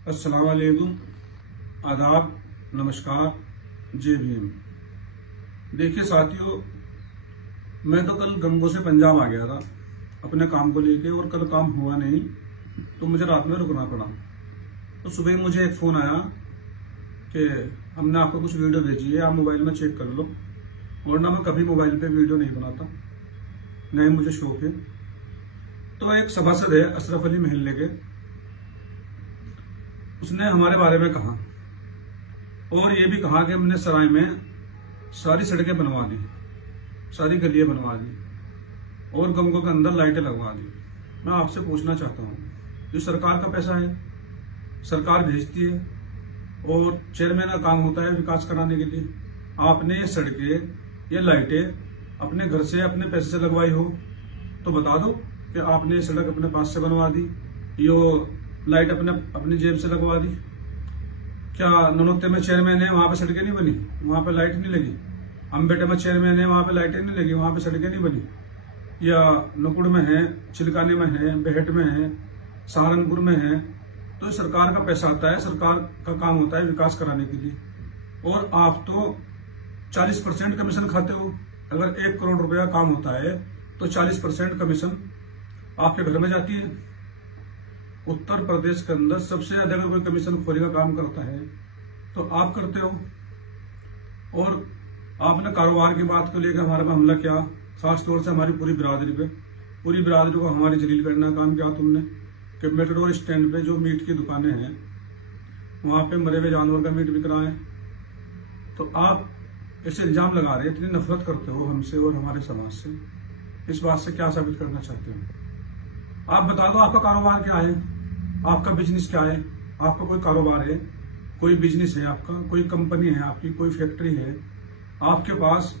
अस्सलाम वालेकुम, आदाब, नमस्कार, जय भीम। देखिए साथियों, मैं तो कल गंगो से पंजाब आ गया था अपने काम को लेके, और कल काम हुआ नहीं तो मुझे रात में रुकना पड़ा। तो सुबह ही मुझे एक फ़ोन आया कि हमने आपको कुछ वीडियो भेजी है, आप मोबाइल में चेक कर लो। वरना मैं कभी मोबाइल पे वीडियो नहीं बनाता, नहीं मुझे शौक है। तो एक सभासद है अशरफ अली महल्ले के, उसने हमारे बारे में कहा और ये भी कहा कि हमने सराय में सारी सड़कें बनवा दी, सारी गलियां बनवा दी और गंगों के अंदर लाइटें लगवा दी। मैं आपसे पूछना चाहता हूँ, ये सरकार का पैसा है, सरकार भेजती है और चेयरमैन का काम होता है विकास कराने के लिए। आपने ये सड़कें, ये लाइटें अपने घर से, अपने पैसे से लगवाई हो तो बता दो कि आपने ये सड़क अपने पास से बनवा दी, यो लाइट अपनी जेब से लगवा दी। क्या ननोत्ते में चेयरमैन है, वहां पे सड़कें नहीं बनी, वहां पे लाइट नहीं लगी? अम्बेटे में चेयरमैन है, वहां पे लाइटें नहीं लगी, वहां पे सड़कें नहीं बनी? या नुकुड़ में है, चिलकाने में है, बेहट में है, सहारनपुर में है? तो सरकार का पैसा आता है, सरकार का काम होता है विकास कराने के लिए। और आप तो 40% कमीशन खाते हो। अगर 1 करोड़ रुपए का काम होता है तो 40% कमीशन आपके घर में जाती है। उत्तर प्रदेश के अंदर सबसे ज्यादा अगर कोई कमीशन खोरी का काम करता है तो आप करते हो। और आपने कारोबार की बात को लेकर हमारे पे हमला किया, खासतौर से हमारी पूरी बिरादरी पे, पूरी बिरादरी को हमारी जलील करने का काम किया तुमने कि मेट्रो स्टैंड पे जो मीट की दुकानें हैं वहां पे मरे हुए जानवर का मीट बिक रहा है। तो आप ऐसे इल्जाम लगा रहे, इतनी नफरत करते हो हमसे और हमारे समाज से। इस बात से क्या साबित करना चाहते हो? आप बता दो, आपका कारोबार क्या है, आपका बिजनेस क्या है? आपका कोई कारोबार है, कोई बिजनेस है आपका, कोई कंपनी है आपकी, कोई फैक्ट्री है आपके पास?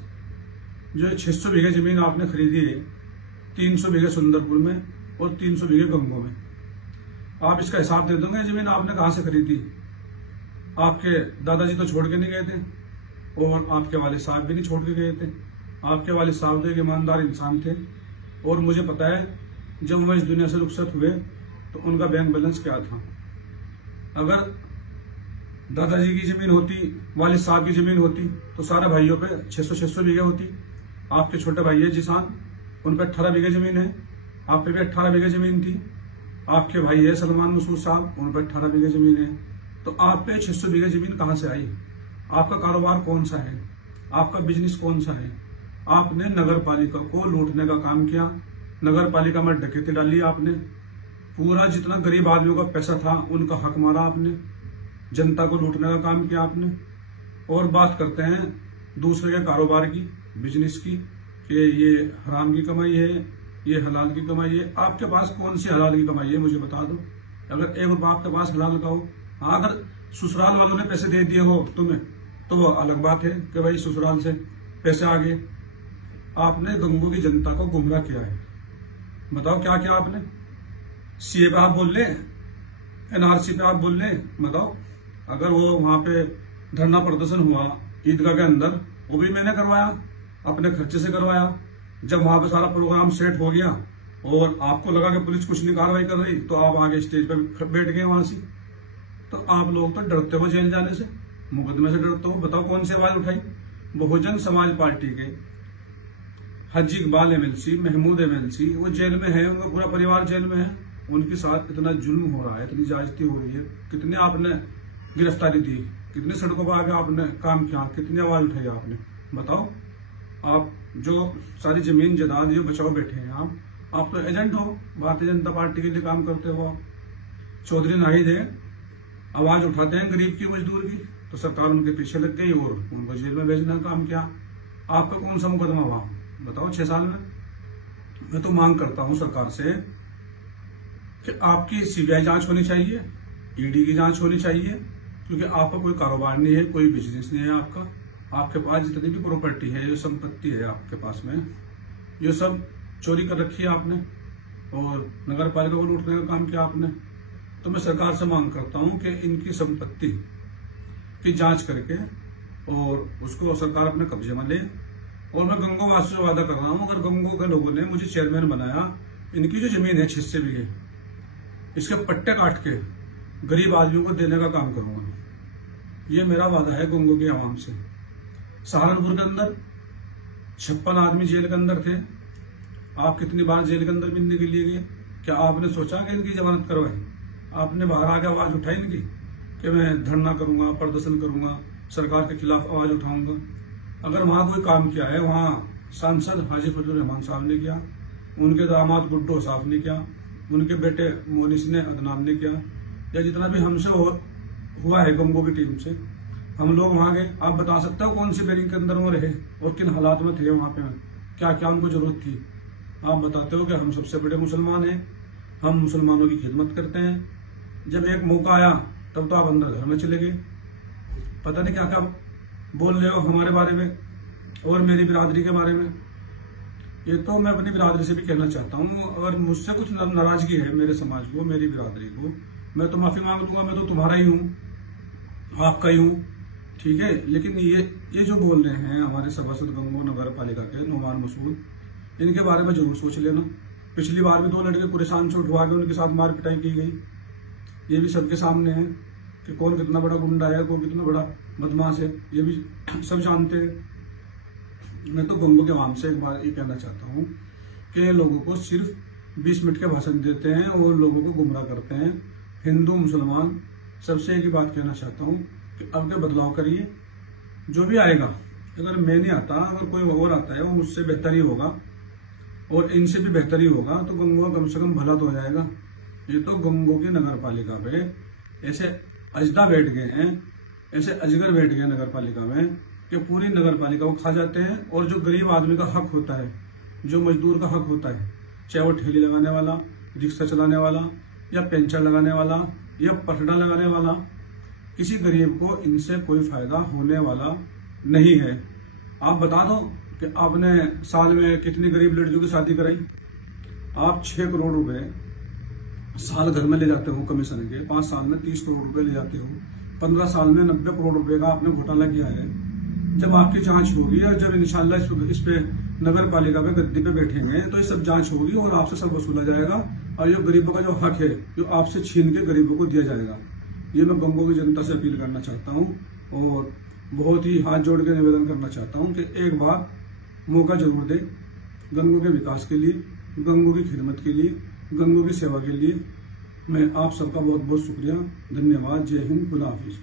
जो 600 बीघे जमीन आपने खरीदी है, 300 बीघे सुंदरपुर में और 300 बीघे गंगो में, आप इसका हिसाब दे दोगे जमीन आपने कहां से खरीदी? आपके दादाजी तो छोड़ के नहीं गए थे और आपके वाले साहब भी नहीं छोड़ के गए थे। आपके वाले साहब तो एक ईमानदार इंसान थे और मुझे पता है जब वह इस दुनिया से रुखसत हुए तो उनका बैंक बैलेंस क्या था। अगर दादाजी की जमीन होती, वालिद साहब की जमीन होती तो सारे भाइयों पे 600 बीघे होती। आपके छोटे भाई है जिसान, उन पे 18 बीघे जमीन है, आप पे भी 18 बीघे जमीन थी। आपके भाई है सलमान मसूद साहब, उन पर 18 बीघे जमीन है। तो आप पे 600 बीघे जमीन कहां से आई? आपका कारोबार कौन सा है, आपका बिजनेस कौन सा है? आपने नगर पालिका को लूटने का काम किया, नगर पालिका में डकैती डाली आपने, पूरा जितना गरीब आदमियों का पैसा था उनका हक मारा आपने, जनता को लूटने का काम किया आपने। और बात करते हैं दूसरे के कारोबार की, बिजनेस की, कि ये हराम की कमाई है, ये हलाल की कमाई है। आपके पास कौन सी हलाल की कमाई है मुझे बता दो। अगर 1 रुपया आपके पास हलाल का हो, अगर ससुराल वालों ने पैसे दे दिए हो तुम्हें तो वो अलग बात है कि भाई ससुराल से पैसे आ गए। आपने गंगो की जनता को गुमराह किया है। बताओ क्या क्या आपने? सीए पे आप बोल ले, एनआरसी पे आप बोल ले, बताओ। अगर वो वहां पे धरना प्रदर्शन हुआ ईदगाह के अंदर, वो भी मैंने करवाया, अपने खर्चे से करवाया। जब वहां पे सारा प्रोग्राम सेट हो गया और आपको लगा कि पुलिस कुछ नहीं कार्रवाई कर रही तो आप आगे स्टेज पे बैठ गए वहां से। तो आप लोग तो डरते हो जेल जाने से, मुकदमे से डरते हो। बताओ कौन सी आवाज उठाई? बहुजन समाज पार्टी के हाजी इकबाल एमएलसी, महमूद एमएलसी, वो जेल में है, उनका पूरा परिवार जेल में है। उनके साथ इतना जुल्म हो रहा है, इतनी ज्यादती हो रही है। कितने आपने गिरफ्तारी दी, कितने सड़कों पर आके आपने काम किया, कितनी आवाज उठाई आपने? बताओ। आप जो सारी जमीन जायदाद जो बचाओ बैठे हैं, आप तो एजेंट हो, भारतीय जनता पार्टी के लिए काम करते हो। चौधरी नाहिद है, आवाज उठाते हैं गरीब की, मजदूर की, तो सरकार उनके पीछे लग गई और उनको जेल में भेजने का काम किया। आपका कौन सा मुकदमा हुआ बताओ 6 साल में? मैं तो मांग करता हूं सरकार से कि आपकी सीबीआई जांच होनी चाहिए, ईडी की जांच होनी चाहिए, क्योंकि आपका कोई कारोबार नहीं है, कोई बिजनेस नहीं है आपका। आपके पास जितनी भी प्रॉपर्टी है, जो संपत्ति है आपके पास में, ये सब चोरी कर रखी है आपने और नगर पालिका को लूटने का काम किया आपने। तो मैं सरकार से मांग करता हूं कि इनकी संपत्ति की जांच करके और उसको सरकार अपने कब्जे में ले। और मैं गंगो वासियों से वादा कर रहा हूं, अगर गंगो के लोगों ने मुझे चेयरमैन बनाया, इनकी जो जमीन है 600 बीघे, इसके पट्टे काट के गरीब आदमियों को देने का काम करूंगा। ये मेरा वादा है गंगो की आवाम से। सहारनपुर के अंदर 56 आदमी जेल के अंदर थे। आप कितनी बार जेल के अंदर मिलने के लिए गए? क्या आपने सोचा कि इनकी जमानत करवाई? आपने बाहर आके आवाज उठाई इनकी कि मैं धरना करूंगा, प्रदर्शन करूंगा, सरकार के खिलाफ आवाज उठाऊंगा? अगर वहां कोई काम किया है, वहां सांसद हाजी फजल रहमान साहब ने किया, उनके दामाद गुड्डो साहब ने किया, उनके बेटे मोनिस ने, अदनान ने किया, या जितना भी हमसे हुआ है गंगो की टीम से, हम लोग वहां गए। आप बता सकते हो कौन सी बैरिंग के अंदर वो रहे और किन हालात में थे वहां पे, क्या क्या उनको जरूरत थी? आप बताते हो कि हम सबसे बड़े मुसलमान हैं, हम मुसलमानों की खिदमत करते हैं। जब एक मौका आया तब तो आप अंदर घर में चले गए। पता नहीं क्या क्या बोल रहे हो हमारे बारे में और मेरी बिरादरी के बारे में। ये तो मैं अपनी बिरादरी से भी कहना चाहता हूँ, अगर मुझसे कुछ नाराजगी है मेरे समाज को, मेरी बिरादरी को, मैं तो माफी मांग लूंगा। मैं तो तुम्हारा ही हूँ, आपका ही हूँ, ठीक है। लेकिन ये जो बोल रहे हैं हमारे सभासद गंगो नगर पालिका के नुमान मसूद, इनके बारे में जरूर सोच लेना। पिछली बार में 2 लड़के परेशान से उठवा के उनके साथ मार पिटाई की गई। ये भी सबके सामने है कि कौन कितना बड़ा गुंडा है, कौन कितना बड़ा बदमाश है, ये भी सब जानते हैं। मैं तो गंगो के आवाम से एक बार ये कहना चाहता हूँ कि लोगों को सिर्फ 20 मिनट के भाषण देते हैं और लोगों को गुमराह करते हैं। हिंदू मुसलमान सबसे एक ही बात कहना चाहता हूँ कि अब के बदलाव करिए। जो भी आएगा, अगर मैं नहीं आता, अगर कोई और आता है, वो मुझसे बेहतर ही होगा और इनसे भी बेहतर ही होगा, तो गंगो का कम से कम भला तो हो जाएगा। ये तो गंगो की नगर पालिका पे ऐसे अजदा बैठ गए हैं, ऐसे अजगर बैठ गए नगर पालिका में कि पूरी नगर पालिका को खा जाते हैं। और जो गरीब आदमी का हक होता है, जो मजदूर का हक होता है, चाहे वो ठेली लगाने वाला, रिक्शा चलाने वाला, या पेंचर लगाने वाला, या पटड़ा लगाने वाला, किसी गरीब को इनसे कोई फायदा होने वाला नहीं है। आप बता दो कि आपने साल में कितनी गरीब लड़कियों की शादी कराई? आप 6 करोड़ रुपए साल घर में ले जाते हो कमीशन के, 5 साल में 30 करोड़ रुपए ले जाते हो, 15 साल में 90 करोड़ रुपए का आपने घोटाला किया है। जब आपकी जांच होगी और जब इंशाल्लाह इस पे नगर पालिका पे गद्दी पे बैठेंगे तो ये सब जांच होगी और आपसे सब वसूला जाएगा और ये गरीबों का जो हक है जो आपसे छीन के गरीबों को दिया जाएगा। ये मैं गंगो की जनता से अपील करना चाहता हूँ और बहुत ही हाथ जोड़ के निवेदन करना चाहता हूँ कि एक बार मौका जरूर दे गंगो के विकास के लिए, गंगो की खिदमत के लिए, गंगो की सेवा के लिए। मैं आप सबका बहुत बहुत शुक्रिया, धन्यवाद। जय हिंद, खुदा हाफिज।